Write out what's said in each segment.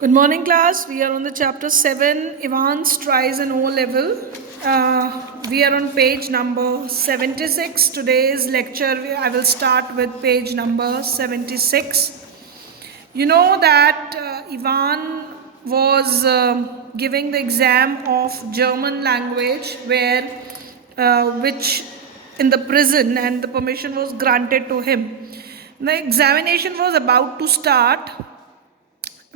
Good morning, class. We are on the chapter 7, Ivan's Tries an O level. We are on page number 76. Today's lecture, I will start with page number 76. You know that Ivan was giving the exam of German language, which in the prison, and the permission was granted to him. The examination was about to start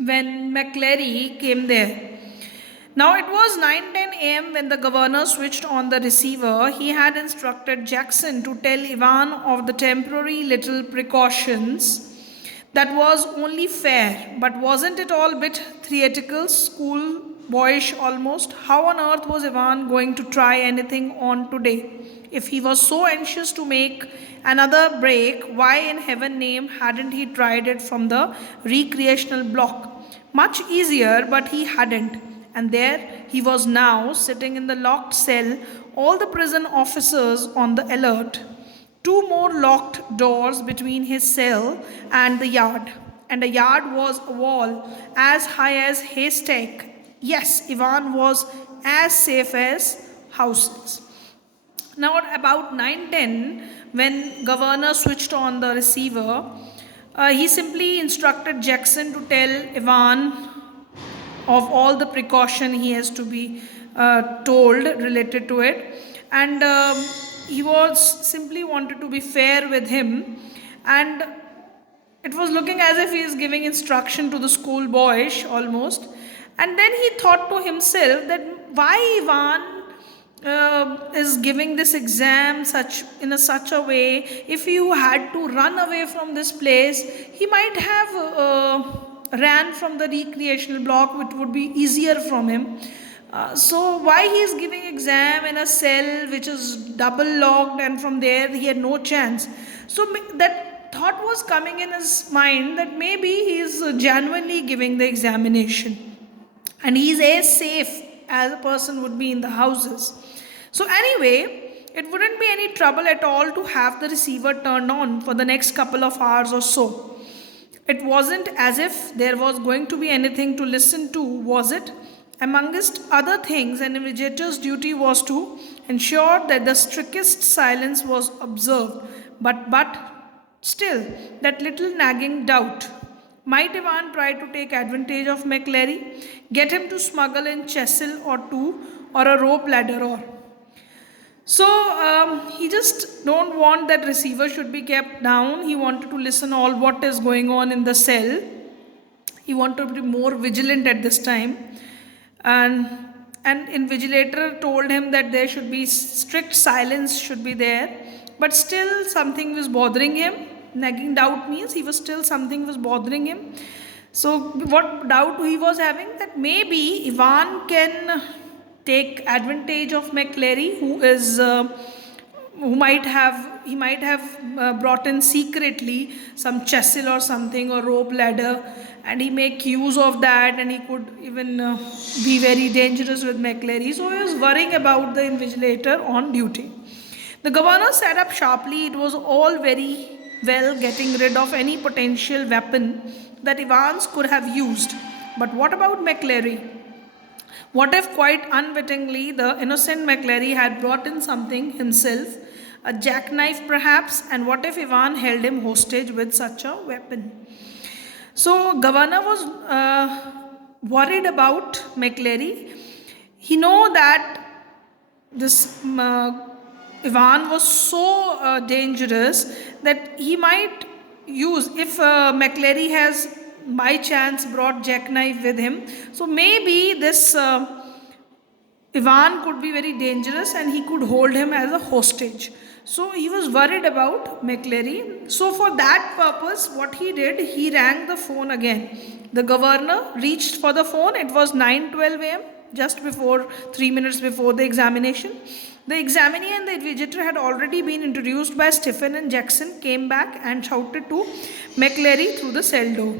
when McClary came there. Now it was 9:10 a.m. when the governor switched on the receiver. He had instructed Jackson to tell Ivan of the temporary little precautions. That was only fair, but wasn't it all a bit theatrical, school boyish almost? How on earth was Ivan going to try anything on today? If he was so anxious to make another break, why in heaven name hadn't he tried it from the recreational block? Much easier, but he hadn't. And there he was now, sitting in the locked cell, all the prison officers on the alert. Two more locked doors between his cell and the yard. And a yard was a wall as high as haystack. Yes, Ivan was as safe as houses. Now at about 9:10, when governor switched on the receiver, he simply instructed Jackson to tell Ivan of all the precaution he has to be told related to it, and he was simply wanted to be fair with him, and it was looking as if he is giving instruction to the school boyish almost. And then he thought to himself that why Ivan is giving this exam such a way. If you had to run away from this place, he might have ran from the recreational block, which would be easier from him. So why he is giving exam in a cell which is double locked, and from there he had no chance. So that thought was coming in his mind that maybe he is genuinely giving the examination, and he is as safe as a person would be in the houses. So anyway, it wouldn't be any trouble at all to have the receiver turned on for the next couple of hours or so. It wasn't as if there was going to be anything to listen to, was it? Amongst other things, an invigilator's duty was to ensure that the strictest silence was observed. But still, that little nagging doubt. Might Ivan try to take advantage of McClary, get him to smuggle in chisel or two, or a rope ladder, or so he just don't want that receiver should be kept down. He wanted to listen all what is going on in the cell. He wanted to be more vigilant at this time, and invigilator told him that there should be strict silence should be there. But still something was bothering him. Nagging doubt means he was still something was bothering him. So what doubt he was having, that maybe Ivan can take advantage of McClary, who might have brought in secretly some chisel or something, or rope ladder, and he make use of that, and he could even be very dangerous with McClary. So he was worrying about the invigilator on duty. The governor sat up sharply. It was all very well getting rid of any potential weapon that Evans could have used. But what about McClary? What if, quite unwittingly, the innocent McClary had brought in something himself, a jackknife perhaps, and what if Ivan held him hostage with such a weapon? So, governor was worried about McClary. He know that this Ivan was so dangerous that he might use, if McClary has by chance brought jackknife with him, so maybe this Ivan could be very dangerous and he could hold him as a hostage. So he was worried about McClary. So for that purpose, what he did, he rang the phone again. The governor reached for the phone. It was 9:12 a.m., just before 3 minutes before the examination. The examinee and the invigilator had already been introduced by Stephen, and Jackson came back and shouted to McClary through the cell door.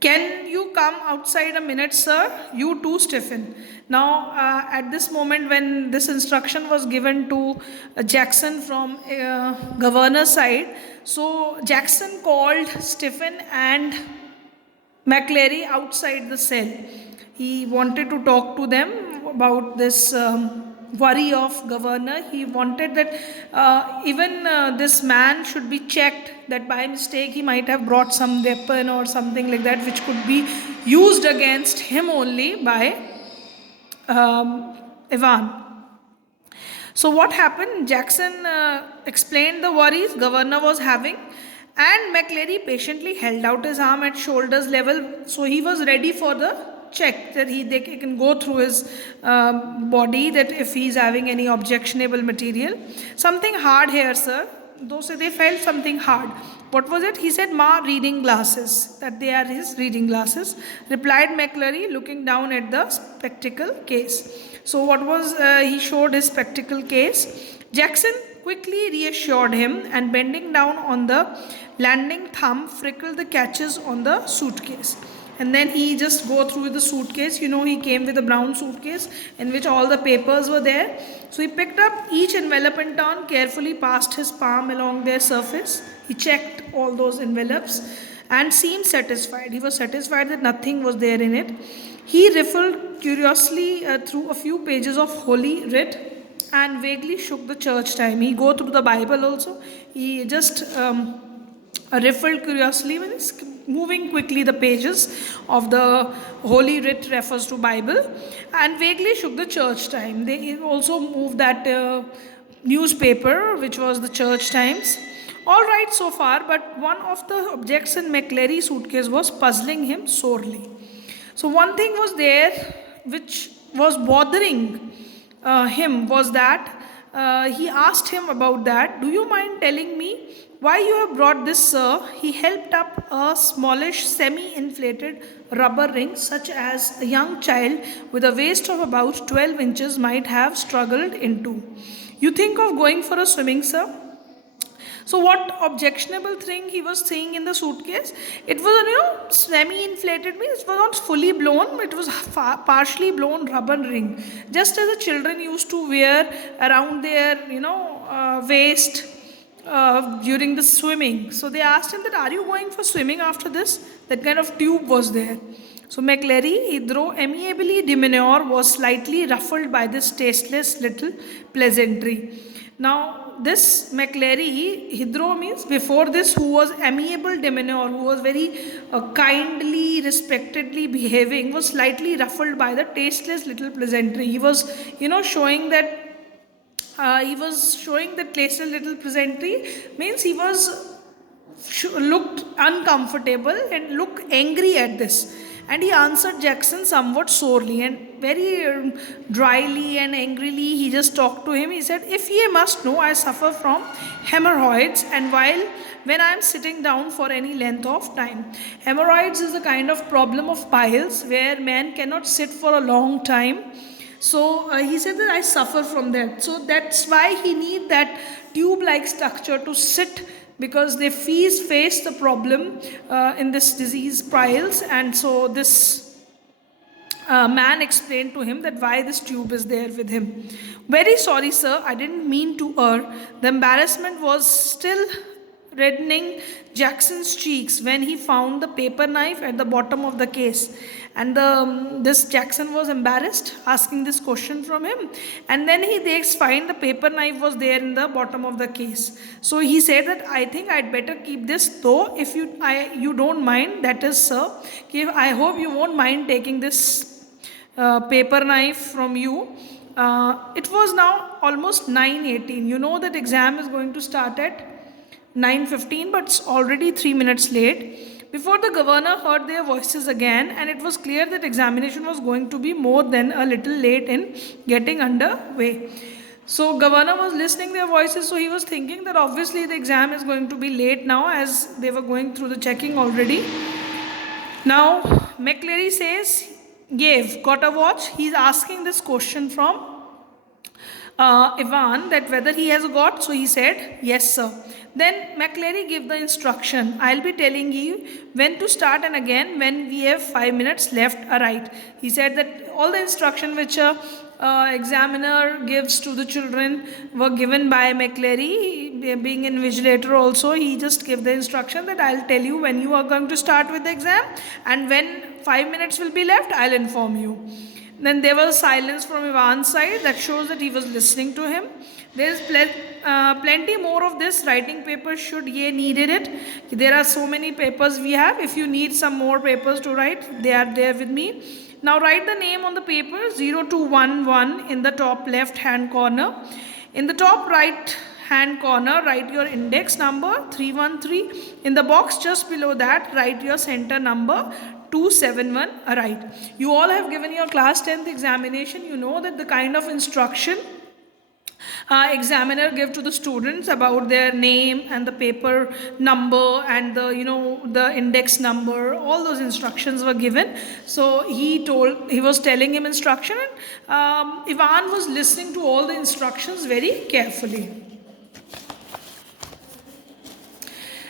Can you come outside a minute, sir? You too, Stephen. Now, at this moment, when this instruction was given to Jackson from governor's side, so Jackson called Stephen and McClary outside the cell. He wanted to talk to them about this worry of governor. He wanted that even this man should be checked, that by mistake he might have brought some weapon or something like that which could be used against him only by Ivan. So what happened? Jackson explained the worries governor was having, and McClary patiently held out his arm at shoulders level. So he was ready for the check, that they can go through his body, that if he is having any objectionable material. Something hard here, sir. Those they felt something hard. What was it? He said, "Ma, reading glasses." That they are his reading glasses. Replied McClary, looking down at the spectacle case. So what was, he showed his spectacle case. Jackson quickly reassured him and bending down on the landing thumb freckled the catches on the suitcase. And then he just go through the suitcase. He came with a brown suitcase in which all the papers were there. So he picked up each envelope in turn, carefully passed his palm along their surface. He checked all those envelopes and seemed satisfied. He was satisfied that nothing was there in it. He riffled curiously through a few pages of Holy Writ and vaguely shook the church time. He go through the Bible also. He just riffled curiously, moving quickly the pages of the Holy Writ, refers to Bible, and vaguely shook the church time. They also moved that newspaper which was the Church Times. All right so far, but one of the objects in McClary suitcase was puzzling him sorely. So one thing was there which was bothering him, was that he asked him about that. "Do you mind telling me why you have brought this, sir?" He held up a smallish, semi-inflated rubber ring such as a young child with a waist of about 12 inches might have struggled into. "You think of going for a swimming, sir?" So what objectionable thing he was saying in the suitcase? It was semi-inflated, means it was not fully blown, it was partially blown rubber ring, just as the children used to wear around their waist during the swimming. So they asked him that, "Are you going for swimming after this?" That kind of tube was there. So McClary, though amiably demure, was slightly ruffled by this tasteless little pleasantry. Now, this McClary, Hydro means before this, who was amiable demeanor, who was very kindly, respectedly behaving, was slightly ruffled by the tasteless little pleasantry. He was, showing that tasteless little pleasantry means he was looked uncomfortable and looked angry at this. And he answered Jackson somewhat sorely and very dryly and angrily. He just talked to him. He said, "If ye must know, I suffer from hemorrhoids, and when I am sitting down for any length of time." Hemorrhoids is a kind of problem of piles where man cannot sit for a long time. So he said that I suffer from that. So that's why he need that tube-like structure to sit, because they face the problem in this disease piles. And so this man explained to him that why this tube is there with him. "Very sorry, sir, I didn't mean to err." The embarrassment was still reddening Jackson's cheeks when he found the paper knife at the bottom of the case. And this Jackson was embarrassed asking this question from him. And then they find the paper knife was there in the bottom of the case. So he said that, "I think I'd better keep this, though if you don't mind, that is, sir. I hope you won't mind taking this paper knife from you." It was now almost 9:18. You know that exam is going to start at 9:15, but it's already 3 minutes late. Before the governor heard their voices again, and it was clear that examination was going to be more than a little late in getting underway. So governor was listening their voices, so he was thinking that obviously the exam is going to be late now, as they were going through the checking already. Now McClary says, got a watch. He's asking this question from Ivan, that whether he has got. So he said, "Yes, sir." Then McClary gave the instruction, "I'll be telling you when to start and again when we have 5 minutes left." Right. He said that all the instruction which examiner gives to the children were given by McCleary. Being invigilator also, he just gave the instruction that I'll tell you when you are going to start with the exam, and when 5 minutes will be left, I'll inform you. Then there was silence from Ivan's side. That shows that he was listening to him. There is plenty more of this writing paper should ye needed it. There are so many papers we have. If you need some more papers to write, they are there with me. Now write the name on the paper 0211 in the top left hand corner. In the top right hand corner, write your index number 313. In the box just below that, write your center number 271. Right. You all have given your class 10th examination. You know that the kind of instruction examiner give to the students about their name and the paper number and the index number. All those instructions were given. So he was telling him instruction, and Ivan was listening to all the instructions very carefully.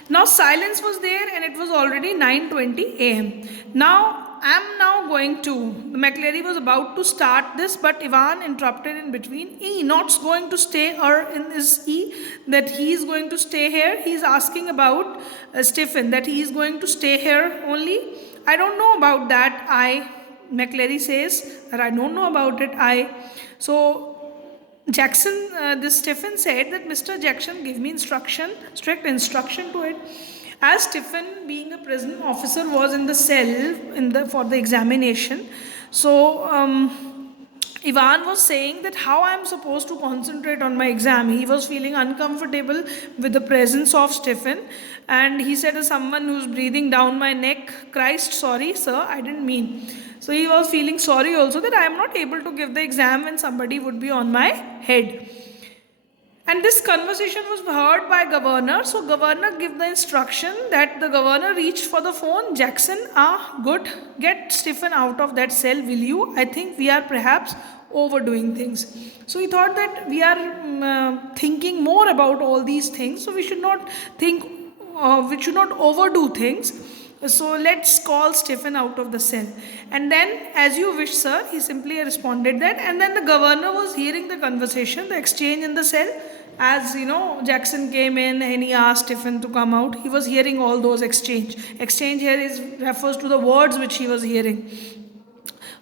Now silence was there, and it was already 9:20 a.m. Now McCleary was about to start this, but Ivan interrupted in between. He not going to stay, or is he that he is going to stay here? He is asking about Stephen, that he is going to stay here only. I don't know about that. McCleary says that I don't know about it. So Jackson, this Stephen said that Mr. Jackson gave me strict instruction to it. As Stephen, being a prison officer, was in the cell for the examination, so Ivan was saying that how I am supposed to concentrate on my exam. He was feeling uncomfortable with the presence of Stephen, and he said, as someone who's breathing down my neck, Christ, sorry, sir, I didn't mean. So he was feeling sorry also that I am not able to give the exam when somebody would be on my head. And this conversation was heard by governor. So governor gave the instruction that the governor reached for the phone. Jackson, good, get Stephen out of that cell, will you? I think we are perhaps overdoing things. So he thought that we are thinking more about all these things. So we should not overdo things. So let's call Stephen out of the cell. And then, as you wish, sir, he simply responded that. And then the governor was hearing the conversation, the exchange in the cell. As Jackson came in and he asked Stephen to come out. He was hearing all those exchange. Exchange here refers to the words which he was hearing.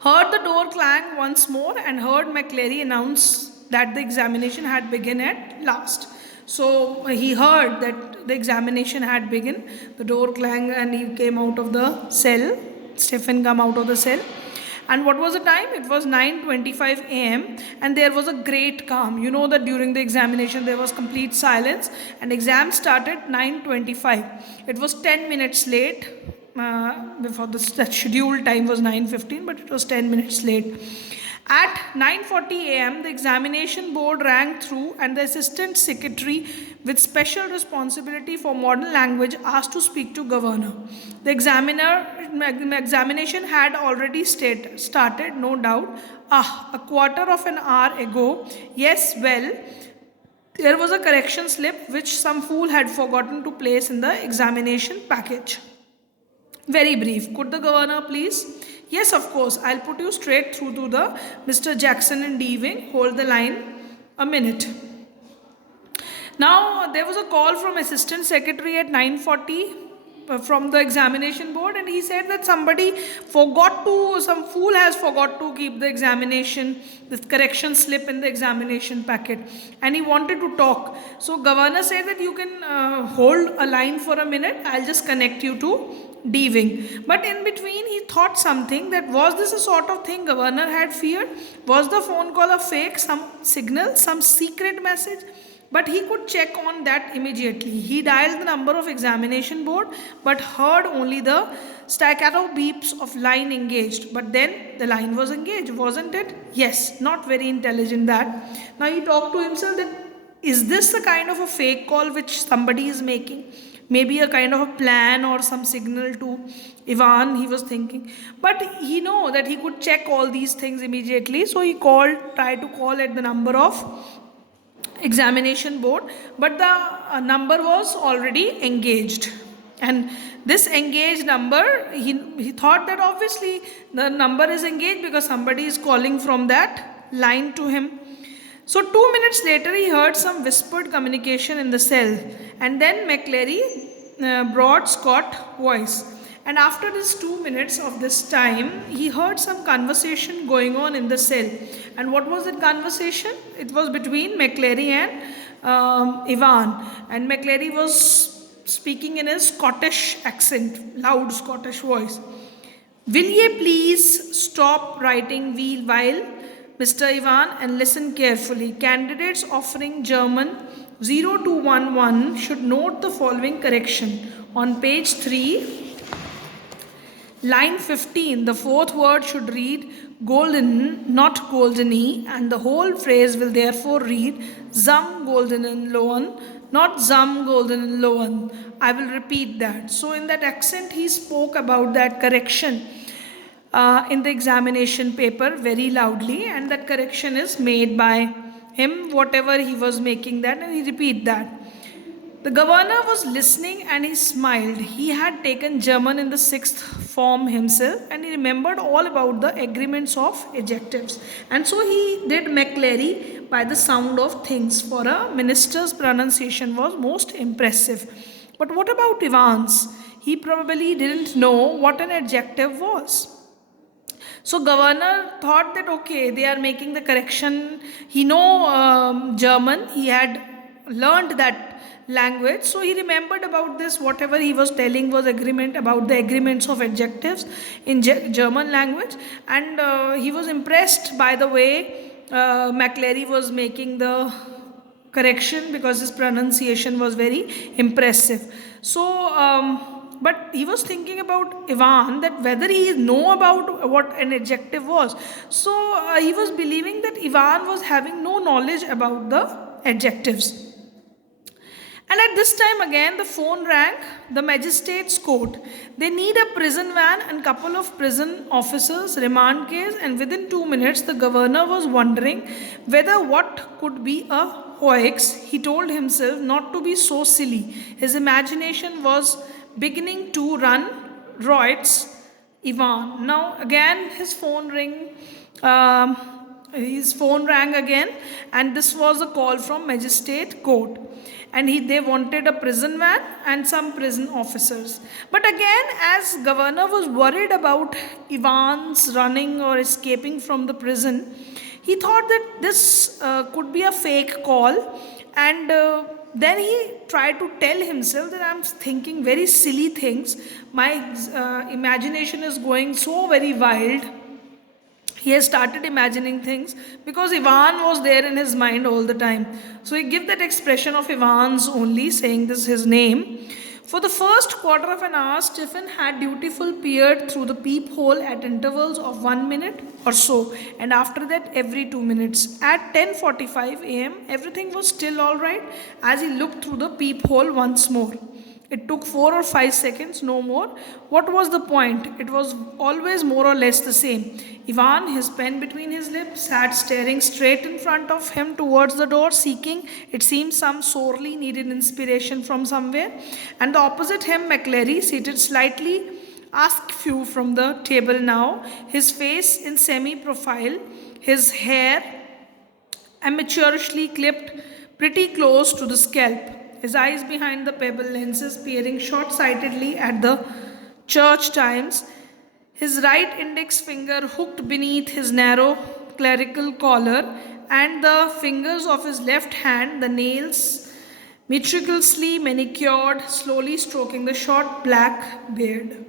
Heard the door clang once more and heard McCleary announce that the examination had begun at last. So he heard that the examination had begun. The door clanged and he came out of the cell. Stephen came out of the cell. And what was the time? It was 9:25 a.m. and there was a great calm. You know that during the examination there was complete silence, and exam started 9:25. It was 10 minutes late. Before the scheduled time was 9:15, but it was 10 minutes late. At 9:40 a.m., the examination board rang through, and the assistant secretary with special responsibility for modern language asked to speak to governor. The examination had already started, no doubt. A quarter of an hour ago. Yes, well, there was a correction slip which some fool had forgotten to place in the examination package. Very brief. Could the governor please? Yes, of course. I'll put you straight through to the Mr. Jackson in D-Wing. Hold the line a minute. Now, there was a call from Assistant Secretary at 9:40 from the examination board, and he said that some fool has forgot to keep the examination, this correction slip in the examination packet, and he wanted to talk. So governor said that you can hold a line for a minute. I'll just connect you to D-Wing. But in between he thought something, that was this a sort of thing governor had feared? Was the phone call a fake, some signal, some secret message? But he could check on that immediately. He dialed the number of examination board, but heard only the staccato beeps of line engaged. But then the line was engaged, wasn't it? Yes, not very intelligent that. Now he talked to himself that, is this the kind of a fake call which somebody is making? Maybe a kind of a plan or some signal to Ivan, he was thinking. But he knew that he could check all these things immediately. So he tried to call at the number of examination board, but the number was already engaged. And this engaged number, he thought that obviously the number is engaged because somebody is calling from that line to him. So 2 minutes later, he heard some whispered communication in the cell, and then McClary brought Scott voice. And after this 2 minutes of this time, he heard some conversation going on in the cell. And what was that conversation? It was between McClary and Ivan. And McClary was speaking in his Scottish accent, loud Scottish voice. Will ye please stop writing while Mr. Ivan and listen carefully. Candidates offering German 0211 should note the following correction. On page 3, line 15, the fourth word should read golden, not goldeny, and the whole phrase will therefore read zum goldenen Lohn, not zum goldenen Lohn. I will repeat that. So in that accent, he spoke about that correction in the examination paper very loudly, and that correction is made by him, whatever he was making that, and he repeat that. The governor was listening and he smiled. He had taken German in the 6th form himself, and he remembered all about the agreements of adjectives. And so he did McClary by the sound of things, for a minister's pronunciation was most impressive. But what about Ivan's? He probably didn't know what an adjective was. So governor thought that okay, they are making the correction. He know German. He had learned that language, so he remembered about this. Whatever he was telling was agreement about the agreements of adjectives in German language, and he was impressed by the way McClary was making the correction, because his pronunciation was very impressive. So but he was thinking about Ivan, that whether he know about what an adjective was. So he was believing that Ivan was having no knowledge about the adjectives. And at this time again the phone rang, the magistrate's court. They need a prison van and couple of prison officers, remand case, and within 2 minutes the governor was wondering whether what could be a hoax. He told himself not to be so silly. His imagination was beginning to run Royds Ivan. Now again his phone rang again, and this was a call from magistrate court, and they wanted a prison van and some prison officers. But again, as governor was worried about Ivan's running or escaping from the prison, he thought that this could be a fake call, and then he tried to tell himself that I'm thinking very silly things. My imagination is going so very wild. He has started imagining things because Ivan was there in his mind all the time. So he gave that expression of Ivan's only, saying this is his name. For the first quarter of an hour, Stephen had dutiful peered through the peephole at intervals of 1 minute or so, and after that every 2 minutes. At 10:45 a.m., everything was still all right as he looked through the peephole once more. It took 4 or 5 seconds, no more. What was the point? It was always more or less the same. Ivan, his pen between his lips, sat staring straight in front of him towards the door, seeking, it seemed, some sorely needed inspiration from somewhere. And opposite him, McClary, seated slightly askew from the table now, his face in semi-profile, his hair amateurishly clipped pretty close to the scalp, his eyes behind the pebble lenses peering short-sightedly at the church times, his right index finger hooked beneath his narrow clerical collar, and the fingers of his left hand, the nails meticulously manicured, slowly stroking the short black beard.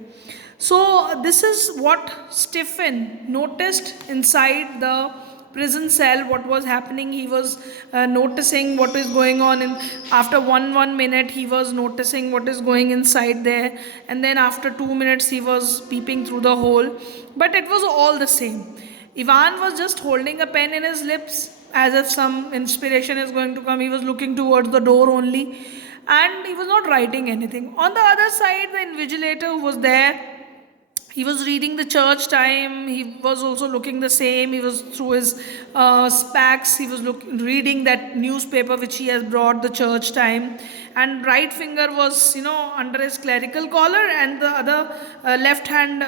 So this is what Stephen noticed inside the prison cell, what was happening. He was noticing what is going on, and after one minute he was noticing what is going inside there, and then after 2 minutes he was peeping through the hole, but it was all the same. Ivan was just holding a pen in his lips as if some inspiration is going to come. He was looking towards the door only, and he was not writing anything. On the other side, the invigilator who was there He was reading the church time. He was also looking the same. He was through his specs. He was reading that newspaper which he has brought, the church time. And right finger was, under his clerical collar, and the other left hand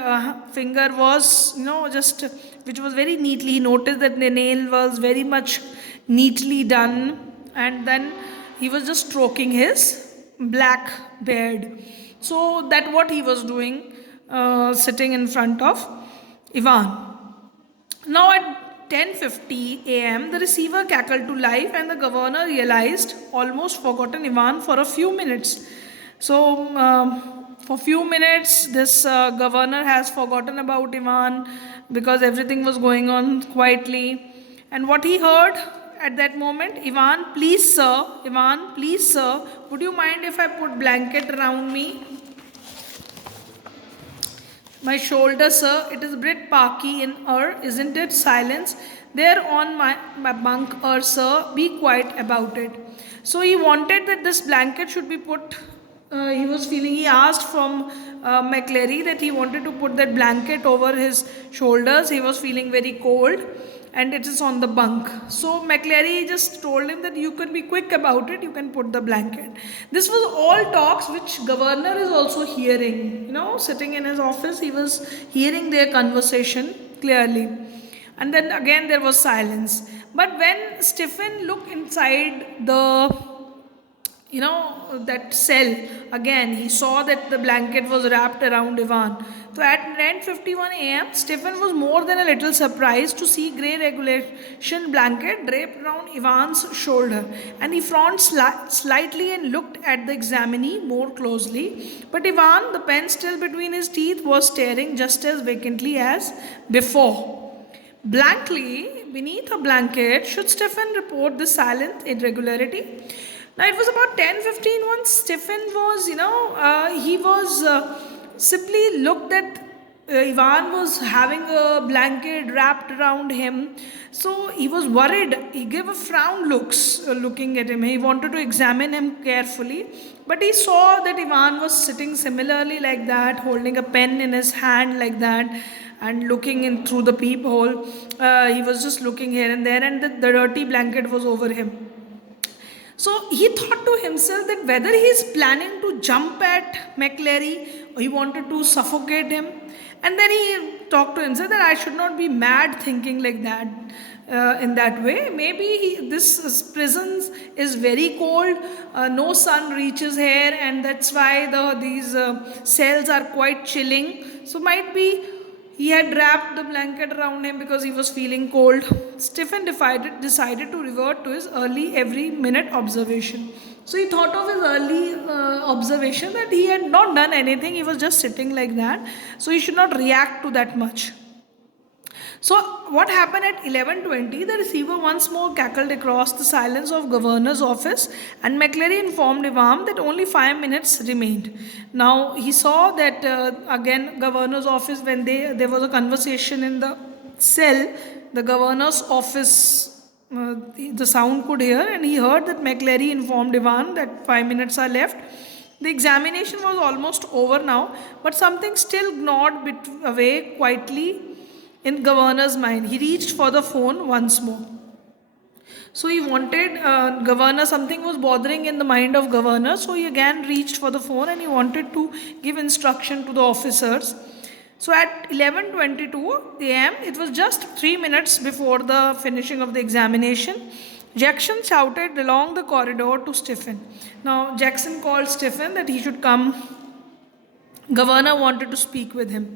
finger was, just which was very neatly. He noticed that the nail was very much neatly done, and then he was just stroking his black beard. So that what he was doing, sitting in front of Ivan. Now at 10:50 a.m., the receiver cackled to life, and the governor realized almost forgotten Ivan for a few minutes. So for few minutes, this governor has forgotten about Ivan because everything was going on quietly. And what he heard at that moment, Ivan, please, sir, would you mind if I put blanket around me? My shoulder, sir, it is a bit parky in isn't it? Silence. There on my bunk, sir, be quiet about it. So he wanted that this blanket should be put. He asked from McCleary that he wanted to put that blanket over his shoulders. He was feeling very cold, and it is on the bunk. So McCleary just told him that you can be quick about it, you can put the blanket. This was all talks which governor is also hearing. Sitting in his office, he was hearing their conversation clearly. And then again there was silence. But when Stephen looked inside that cell, again he saw that the blanket was wrapped around Ivan. So at 10:51 a.m., Stephen was more than a little surprised to see grey regulation blanket draped around Ivan's shoulder, and he frowned slightly and looked at the examinee more closely. But Ivan, the pen still between his teeth, was staring just as vacantly as before. Blankly, beneath a blanket, should Stephen report this silent irregularity? Now it was about 10:15 when Stephen was, he was simply looked at Ivan was having a blanket wrapped around him. So he was worried. He gave a frown looking at him. He wanted to examine him carefully. But he saw that Ivan was sitting similarly like that, holding a pen in his hand like that, and looking in through the peephole. He was just looking here and there, and the dirty blanket was over him. So he thought to himself that whether he is planning to jump at McCleary or he wanted to suffocate him. And then he talked to himself that I should not be mad thinking like that. In that way, maybe this prison is very cold, no sun reaches here, and that's why these cells are quite chilling. So might be he had wrapped the blanket around him because he was feeling cold. Stephen decided to revert to his early every minute observation. So he thought of his early observation that he had not done anything, he was just sitting like that. So he should not react to that much. So what happened at 11:20? The receiver once more cackled across the silence of governor's office, and McCleary informed Ivan that only 5 minutes remained. Now he saw that again governor's office, when there was a conversation in the cell, the governor's office, the sound could hear, and he heard that McCleary informed Ivan that 5 minutes are left. The examination was almost over now, but something still gnawed away quietly in governor's mind. He reached for the phone once more. So he wanted governor, something was bothering in the mind of governor, so he again reached for the phone and he wanted to give instruction to the officers. So at 11:22 a.m., it was just 3 minutes before the finishing of the examination, Jackson shouted along the corridor to Stephen. Now Jackson called Stephen that he should come. Governor wanted to speak with him.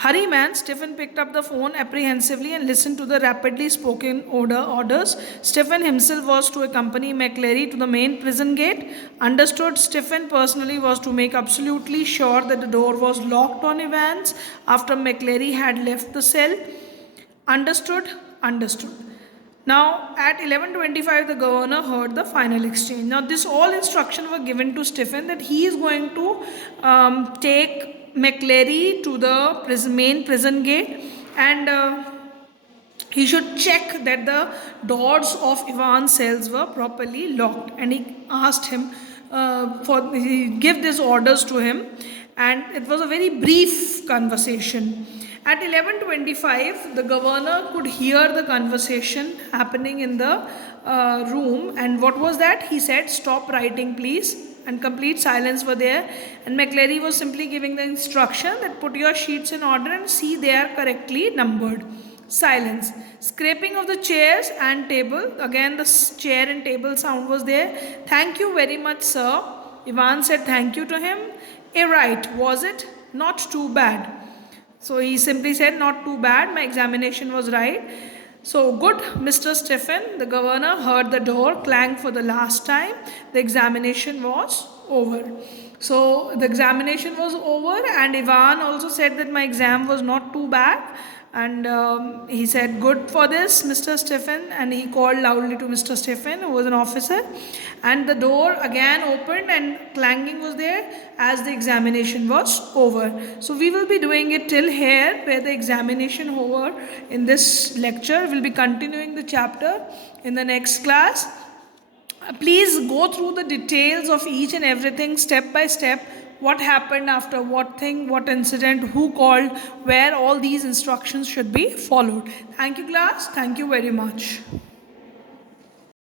Hurry, man. Stephen picked up the phone apprehensively and listened to the rapidly spoken orders. Stephen himself was to accompany McCleary to the main prison gate. Understood. Stephen personally was to make absolutely sure that the door was locked on Evans after McCleary had left the cell. Understood. Now at 11:25 the governor heard the final exchange. Now this all instructions were given to Stephen that he is going to take McCleary to the main prison gate, and he should check that the doors of Ivan's cells were properly locked, and he asked him he give these orders to him, and it was a very brief conversation. At 11:25, the governor could hear the conversation happening in the room, and what was that? He said, "Stop writing, please." And complete silence were there. And McClary was simply giving the instruction that put your sheets in order and see they are correctly numbered. Silence. Scraping of the chairs and table. Again, the chair and table sound was there. "Thank you very much, sir." Ivan said thank you to him. Right, was it? Not too bad. So he simply said, "Not too bad. My examination was right." So good, Mr. Stephen. The governor heard the door clang for the last time. The examination was over. So the examination was over, and Ivan also said that my exam was not too bad. And he said, "Good for this, Mr. Stephen." And he called loudly to Mr. Stephen, who was an officer. And the door again opened and clanging was there as the examination was over. So we will be doing it till here, where the examination over in this lecture. We'll be continuing the chapter in the next class. Please go through the details of each and everything step by step. What happened after what thing, what incident, who called, where all these instructions should be followed. Thank you, class. Thank you very much.